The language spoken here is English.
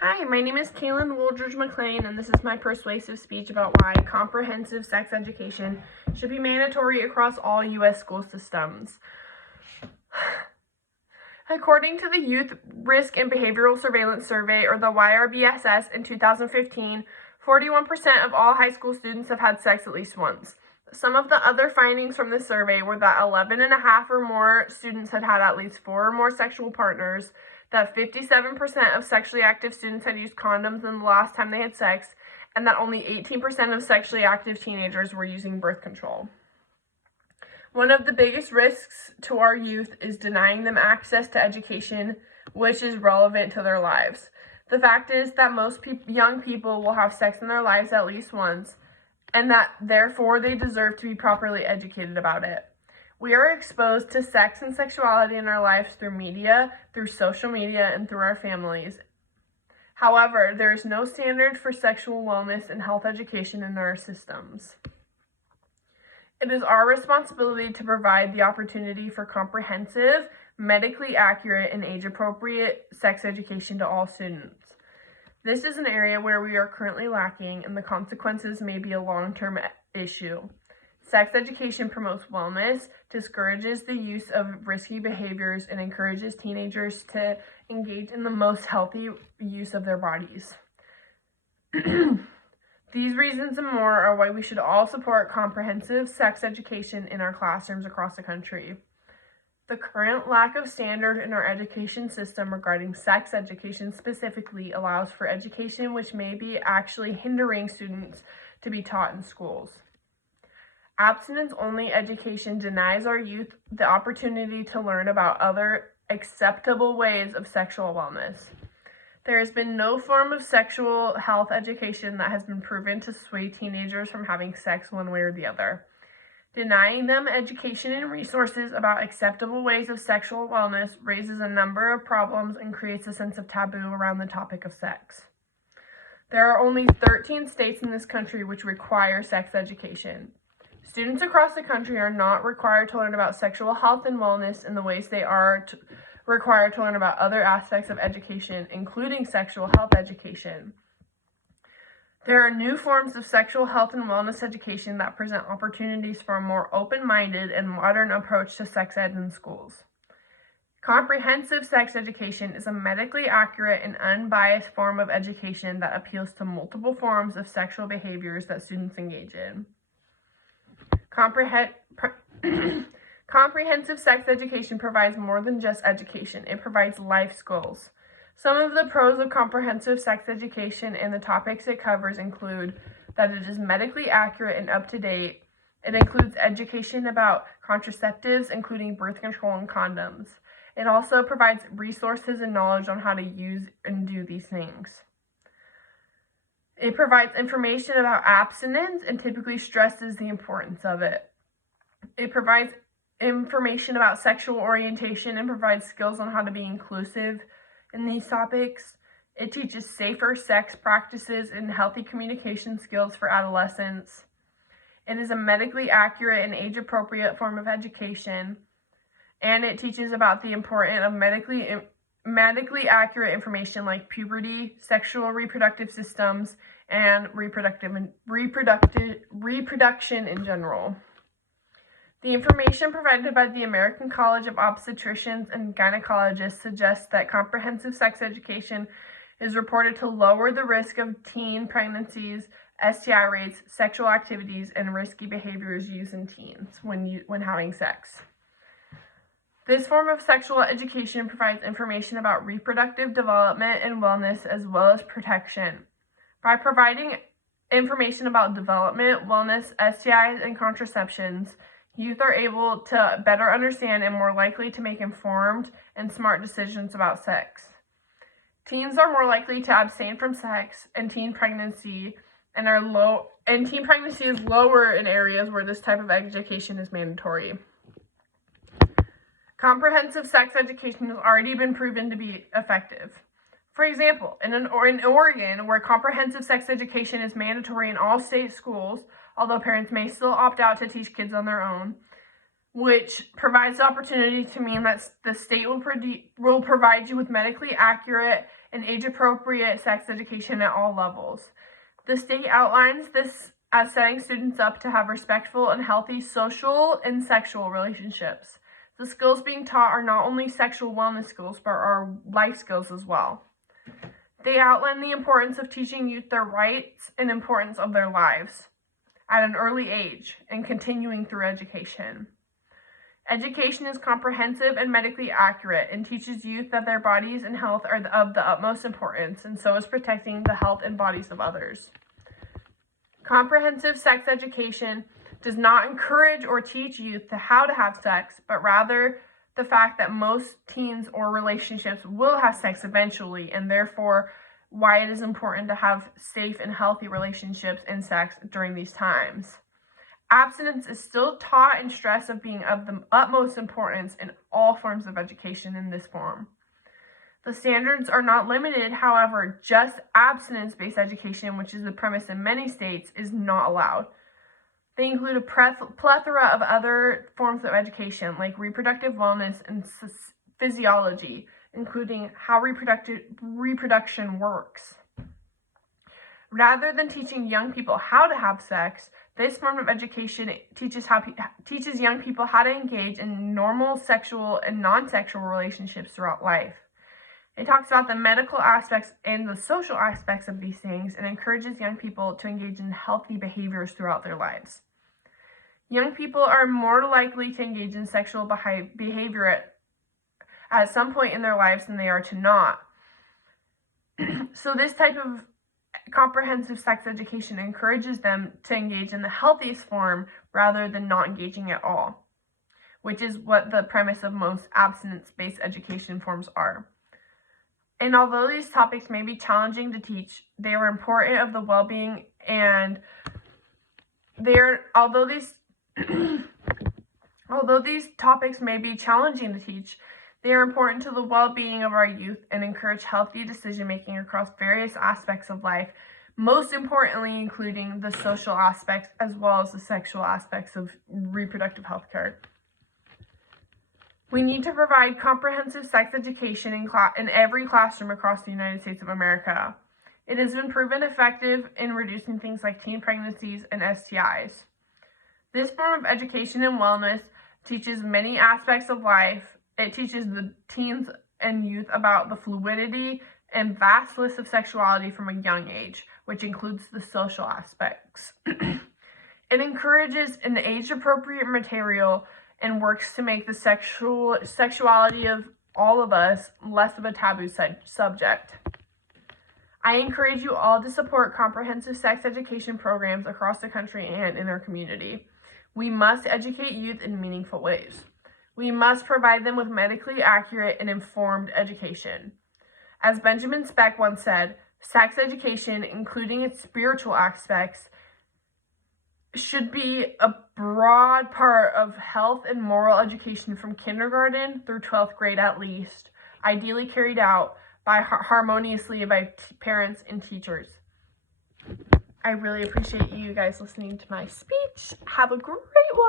Hi, my name is Kaylin Wooldridge McLean, and this is my persuasive speech about why comprehensive sex education should be mandatory across all U.S. school systems. According to the Youth Risk and Behavioral Surveillance Survey, or the YRBSS, in 2015, 41% of all high school students have had sex at least once. Some of the other findings from this survey were that 11.5 or more students had had at least 4 or more sexual partners, that 57% of sexually active students had used condoms in the last time they had sex, and that only 18% of sexually active teenagers were using birth control. One of the biggest risks to our youth is denying them access to education, which is relevant to their lives. The fact is that most young people will have sex in their lives at least once, and that therefore they deserve to be properly educated about it. We are exposed to sex and sexuality in our lives through media, through social media, and through our families. However, there is no standard for sexual wellness and health education in our systems. It is our responsibility to provide the opportunity for comprehensive, medically accurate, and age-appropriate sex education to all students. This is an area where we are currently lacking, and the consequences may be a long-term issue. Sex education promotes wellness, discourages the use of risky behaviors, and encourages teenagers to engage in the most healthy use of their bodies. These reasons and more are why we should all support comprehensive sex education in our classrooms across the country. The current lack of standard in our education system regarding sex education specifically allows for education which may be actually hindering students to be taught in schools. Abstinence-only education denies our youth the opportunity to learn about other acceptable ways of sexual wellness. There has been no form of sexual health education that has been proven to sway teenagers from having sex one way or the other. Denying them education and resources about acceptable ways of sexual wellness raises a number of problems and creates a sense of taboo around the topic of sex. There are only 13 states in this country which require sex education. Students across the country are not required to learn about sexual health and wellness in the ways they are required to learn about other aspects of education, including sexual health education. There are new forms of sexual health and wellness education that present opportunities for a more open-minded and modern approach to sex ed in schools. Comprehensive sex education is a medically accurate and unbiased form of education that appeals to multiple forms of sexual behaviors that students engage in. Comprehensive sex education provides more than just education. It provides life skills. Some of the pros of comprehensive sex education and the topics it covers include that it is medically accurate and up-to-date. It includes education about contraceptives, including birth control and condoms. It also provides resources and knowledge on how to use and do these things. It provides information about abstinence and typically stresses the importance of it. It provides information about sexual orientation and provides skills on how to be inclusive in these topics. It teaches safer sex practices and healthy communication skills for adolescents. It is a medically accurate and age-appropriate form of education. And it teaches about the importance of medically accurate information like puberty, sexual reproductive systems, and reproduction in general. The information provided by the American College of Obstetricians and Gynecologists suggests that comprehensive sex education is reported to lower the risk of teen pregnancies, STI rates, sexual activities, and risky behaviors used in teens when having sex. This form of sexual education provides information about reproductive development and wellness as well as protection. By providing information about development, wellness, STIs, and contraceptions, youth are able to better understand and more likely to make informed and smart decisions about sex. Teens are more likely to abstain from sex, and teen pregnancy is lower in areas where this type of education is mandatory. Comprehensive sex education has already been proven to be effective. For example, in Oregon, where comprehensive sex education is mandatory in all state schools, although parents may still opt out to teach kids on their own, which provides the opportunity to mean that the state will provide you with medically accurate and age-appropriate sex education at all levels. The state outlines this as setting students up to have respectful and healthy social and sexual relationships. The skills being taught are not only sexual wellness skills, but are life skills as well. They outline the importance of teaching youth their rights and importance of their lives at an early age and continuing through education. Education is comprehensive and medically accurate and teaches youth that their bodies and health are of the utmost importance, and so is protecting the health and bodies of others. Comprehensive sex education does not encourage or teach youth how to have sex, but rather the fact that most teens or relationships will have sex eventually, and therefore why it is important to have safe and healthy relationships and sex during these times. Abstinence is still taught and stressed of being of the utmost importance in all forms of education in this form. The standards are not limited, however, just abstinence-based education, which is the premise in many states, is not allowed. They include a plethora of other forms of education, like reproductive wellness and physiology, including how reproduction works. Rather than teaching young people how to have sex, this form of education teaches young people how to engage in normal sexual and non-sexual relationships throughout life. It talks about the medical aspects and the social aspects of these things and encourages young people to engage in healthy behaviors throughout their lives. Young people are more likely to engage in sexual behavior at some point in their lives than they are to not. So this type of comprehensive sex education encourages them to engage in the healthiest form rather than not engaging at all, which is what the premise of most abstinence-based education forms are. And although these topics may be challenging to teach, they are important of the well-being and although these topics may be challenging to teach, they are important to the well-being of our youth and encourage healthy decision-making across various aspects of life, most importantly including the social aspects as well as the sexual aspects of reproductive health care. We need to provide comprehensive sex education in every classroom across the United States of America. It has been proven effective in reducing things like teen pregnancies and STIs. This form of education and wellness teaches many aspects of life. It teaches the teens and youth about the fluidity and vast list of sexuality from a young age, which includes the social aspects. It encourages an age-appropriate material and works to make the sexuality of all of us less of a taboo subject. I encourage you all to support comprehensive sex education programs across the country and in our community. We must educate youth in meaningful ways. We must provide them with medically accurate and informed education. As Benjamin Speck once said, sex education, including its spiritual aspects, should be a broad part of health and moral education from kindergarten through 12th grade at least, ideally carried out harmoniously by parents and teachers. I really appreciate you guys listening to my speech. Have a great one.